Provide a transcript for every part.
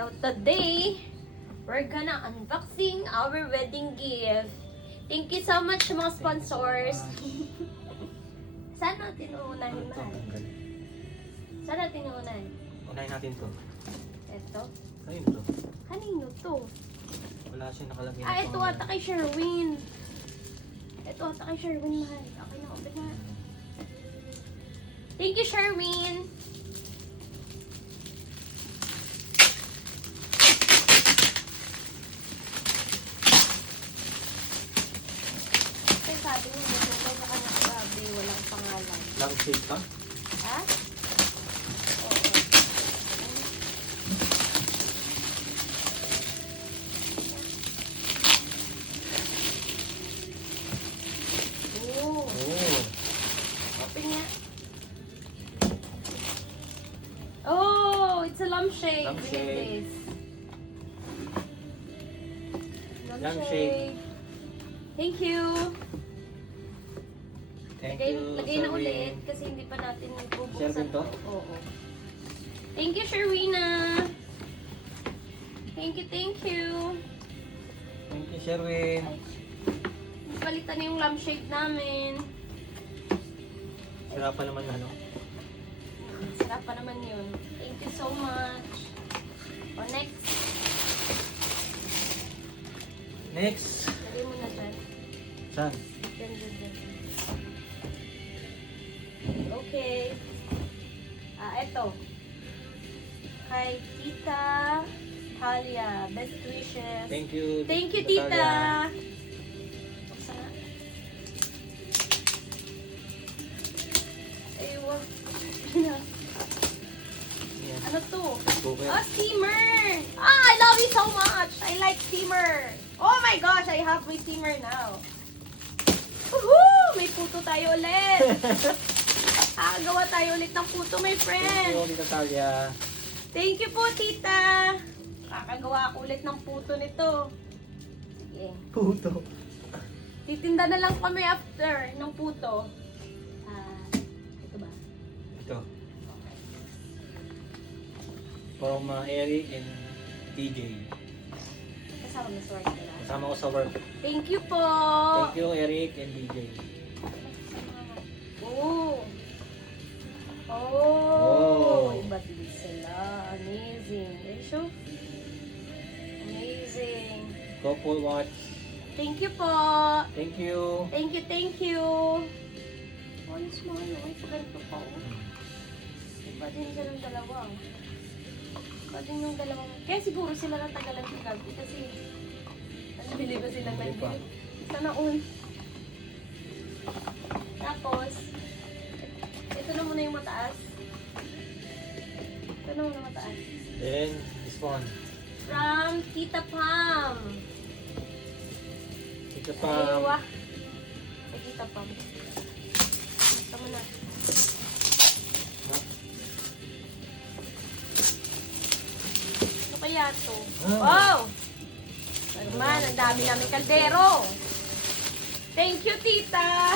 So today, we're gonna unboxing our wedding gift. Thank you so much sa mga sponsors. Saan natin uunahin, mahal? Saan natin uunahin? Unahin natin to. Ito? Ayun to. Kanino to? Wala siya nakalagay. Ah, ito ata kay Sherwin. Ito ata kay Sherwin, mahal. Okay na, open na. Thank you, Sherwin. Kasi sabi mo, nagpunta sa kanya kagabi, walang pangalan. Lang shade ka? Ha? Oo. Oh. Oo. Open niya. Oh, it's a lampshade. Lampshade. Look at this. Lampshade. Thank you. Thank Lagay, you. lagay na Sherwin. ulit kasi hindi pa natin bubuksan. Sherwin to? Oo. Thank you, Sherwina. Thank you, thank you. Thank you, Sherwin. Ay, palitan na yung lampshade namin. Sira pa naman na, no? Sarap pa naman yun. Thank you so much. O, next. Next. Lagay mo na dyan. Saan? Dyan, dyan, dyan. Okay. Eto. Kay Tita Talia. Best wishes. Thank you. Thank you, Natalia. Tita. Buksan na. Ay, wag. Yan. Ano to? Cooker. Oh, steamer! Ah, I love you so much! I like steamer! Oh my gosh, I have my steamer now. Woohoo! May puto tayo ulit! Gawa tayo ulit ng puto, my Thank friend! you, Tita Talia. Thank you po, tita! Kakagawa ako ulit ng puto nito. Sige. Puto. Titinda na lang kami after ng puto. Ito ba? Ito. From Eric and DJ. Kasama na sa work nila. Kasama ko sa work. Thank you po! Thank you, Eric and DJ. Oh! Oh! Oh. Iba din sila. Amazing. Are you sure? Amazing. Couple watch. Thank you po! Thank you. Thank you, thank you! Oh, yung small. Ay, ganito pa. Oh. Iba din silang dalawa. Iba din yung dalawang. Kaya siguro sila lang tagalan si Gabi kasi bili ba sila ng Bili pa. bili? Sana all. Tapos, ito na muna yung mataas. Ito na muna mataas. Then, this one. From Tita Pam. Ito Aywa. pa. Ay, Tita Pam. Ito muna. Ano kaya to? Ah. Wow! Naman, ang dami namin kaldero. Thank you, Tita.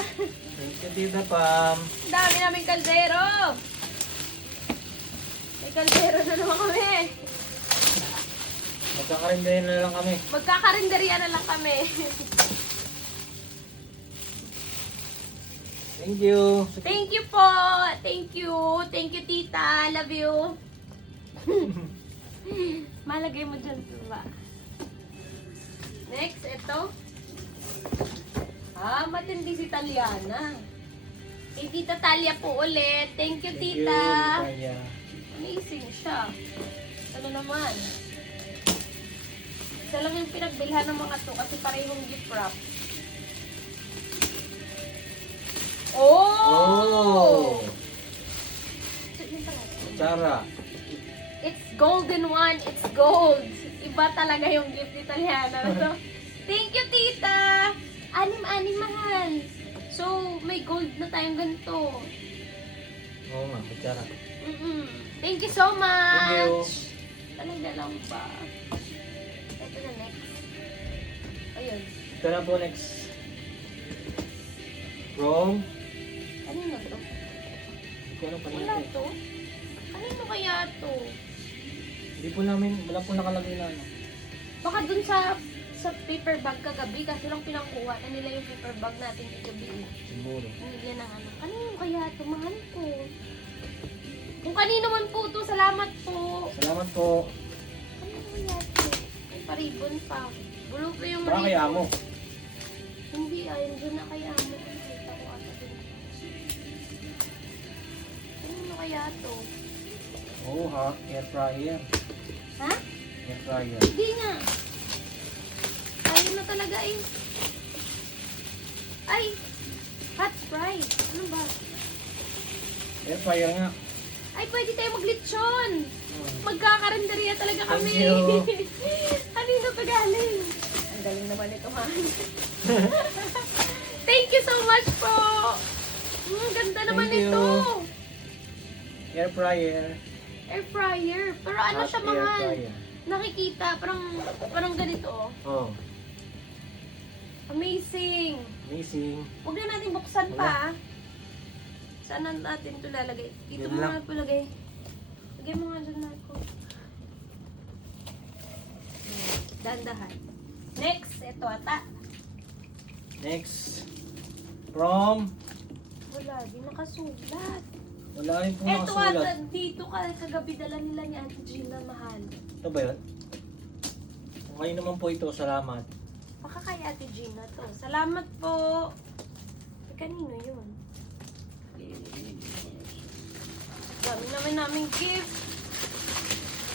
Thank you, Tita Pam. Ang dami namin kaldero. May kaldero na naman kami. Magkakarindahin na lang kami. Magkakarinderya na lang kami. Thank you. Thank you po. Thank you. Thank you, Tita. Love you. Malagay mo dyan, diba? Next, ito. Matindi si Taliana. Kay Tita Talia po ulit. Thank you, Thank you, Tita. Talia. Amazing siya. Ano naman? Isa lang yung pinagbilhan ng mga to kasi parehong gift wrap. Oh! Oh! Chara. It's golden one. It's gold. Iba talaga yung gift ni Taliana. So, thank you, Tita. Anim-anim, mahal. So, may gold na tayong ganito. Oo nga, kutsara. Thank you so much. Thank you. Talaga lang ba? Ito na next. Ayun. Ito na po next. From? Kanino to? Hindi ko alam kanina Wala eh. to. Kanino kaya to? Hindi po namin, wala po nakalagay na ano. Baka dun sa paper bag kagabi, kasi lang pinangkuha na nila yung paper bag natin kagabi. Siguro. Nilagyan ng ano. Kanino kaya ito? Mahal ko. Kung kanino man po ito, salamat po. Salamat po. Kanino kaya ito? May paribon pa. Bulo pa yung Baka kay amo. Hindi, ayun dyan na kaya amo. Nakita ko ata dun. Kanino kaya ito? Oo ha, air fryer. Ha? Air fryer. Hindi nga. Ayun na talaga eh. Ay! Hot fries. Ano ba? Air fryer nga. Ay, pwede tayo maglitsyon. Magkakarenderya talaga kami. Thank you. Kanino to galing? Ang galing naman ito, ha? Thank you so much po. Ang ganda naman Thank you. ito. Air fryer. Air fryer. Pero ano Hot siya air mahal? fryer. Nakikita, parang ganito, oh. Oh, Amazing. amazing. Huwag na natin buksan Wala. pa. ah. Saan natin ito lalagay? Dito Yan mo lang. nga ito lagay. Lagay mo nga dyan na ako. Dandahan. Next, ito ata. Next. From, Wala, di nakasulat. wala rin po Ito ata, nakasulat. dito kagabi dala nila ni Auntie Gina, mahal. Ito ba yun? Kung kayo naman po ito, salamat. Baka kay Ate Gina to. Salamat po. Eh, kanino yun? Dami naman naming gift.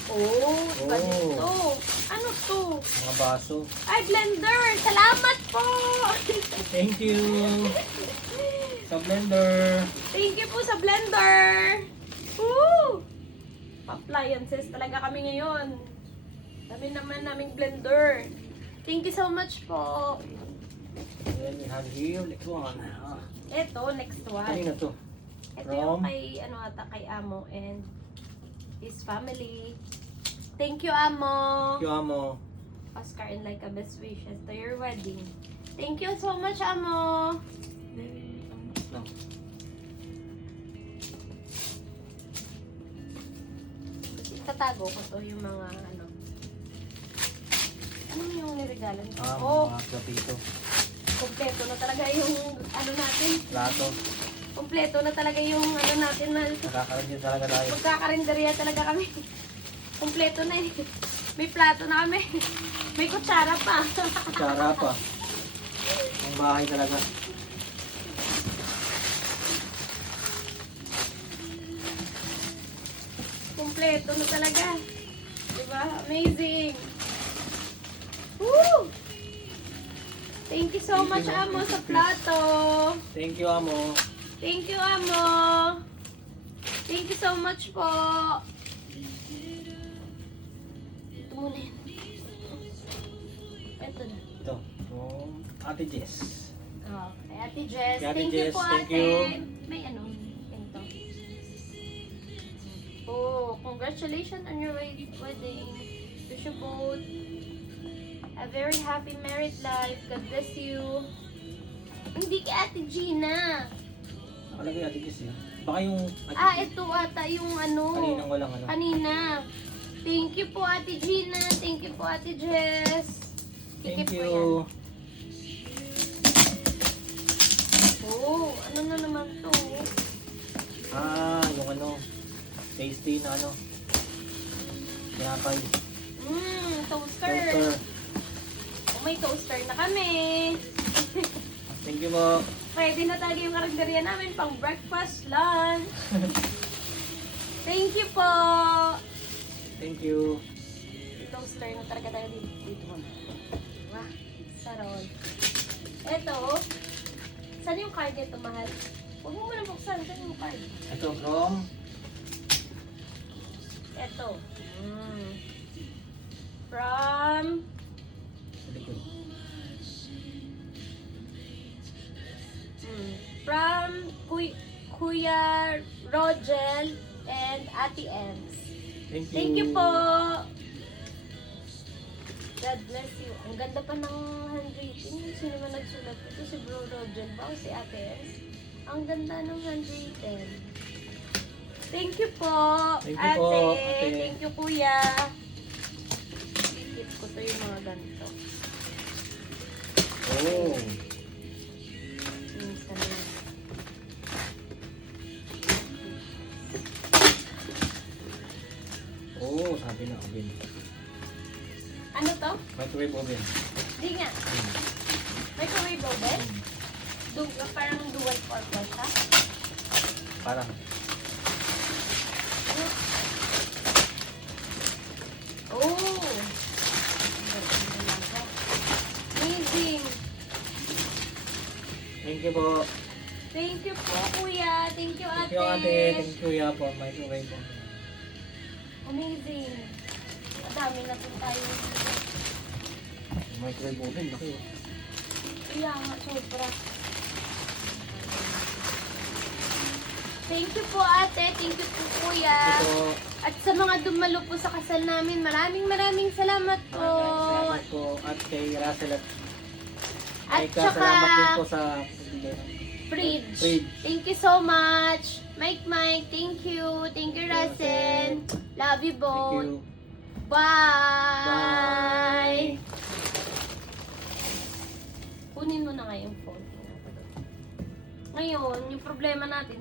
Oh, iba Oh. dito. Ano to? Mga baso. Ay, blender! Salamat po! Thank you. Sa blender. Thank you po sa blender! Woo! Appliances talaga kami ngayon. Dami naman naming blender. Thank you so much po. Then we have here, next one. Ito, next one. Kanina to? Ito yung From? kay, kay Amo and his family. Thank you, Amo. Thank you, amo. Oscar and Laika, best wishes to your wedding. Thank you so much, Amo. Lang. Tatago ko to yung mga ano. Ano yung niregalo nito? Ah, Oh, mga platito. kompleto na talaga yung ano natin. Plato. Kompleto na talaga yung ano natin na Nakakaroon din talaga tayo. magkakarinderya talaga kami. Kompleto na eh. May plato na kami. May kutsara pa. Kutsara pa. Ang bahay talaga. Kompleto na talaga. Diba? Amazing. Woo! Thank you so Thank much, you, Amo, thank sa you. plato. Thank you, amo. Thank you, Amo. Thank you so much po. Ito muna yan. Ito na. Ito. From Ate Jess. Oh, kay Ate Jess. Kay Ate Thank you Jess, po, thank Ate. you. May ano? Ito. Oh, congratulations on your wedding. Wish you both a very happy married life. God bless you. Hindi kay Ate Gina. Nakalagay Ate Jess yun. Baka yung Ate Ah, Jess. ito ata yung ano. Kaninang walang ano. Kanina. Thank you po, Ate Gina. Thank you po, Ate Jess. Thank Kikip ko you. yan. Oh, ano na naman to? Ah, yung ano. Tasty na ano. Tinapay. Toaster. Toaster. Oh, may toaster na kami. Thank you po. Ready na talaga yung karinderya namin pang breakfast, lunch. Thank you po. Thank you. Toaster na talaga tayo dito. Wah, sarol. Eto, saan yung card nito, mahal? Huwag mo muna buksan. Saan yung card? Ito from Eto. From sa likod. From Kuya Rogel and Ate Ems. Thank you. Thank you po. God bless you. Ang ganda pa ng handwriting. Sino man nagsulat ito? Si Bro Rogel ba o si Ate Ems? Ang ganda ng handwriting. Thank you po, Thank you ate. po, ate. Thank you, kuya. Keep ko to yung mga ganito. Oh. Minsan lang. Oh, sabi na oven. Ano to? Microwave oven. Di nga. Microwave oven? Parang dual purpose, ha? Parang. Oh! Amazing! Thank you po. Thank you po, kuya. Thank you, Thank ate. you, ate. Thank you, ya, for microwave oven. Amazing. Madami na po tayo. Microwave oven, laki oh. Kaya nga, sobra. Thank you po, ate. Thank you po, kuya. Thank you po. At sa mga dumalo po sa kasal namin, maraming salamat po. Salamat po at kay Russell at At Micah, salamat din po saka, sa Fridge. Fridge. Thank you so much. Mike, thank you. Thank you, Russell. Love you Thank both. you. Bye! Kunin mo na nga yung phone. Ngayon, yung problema natin,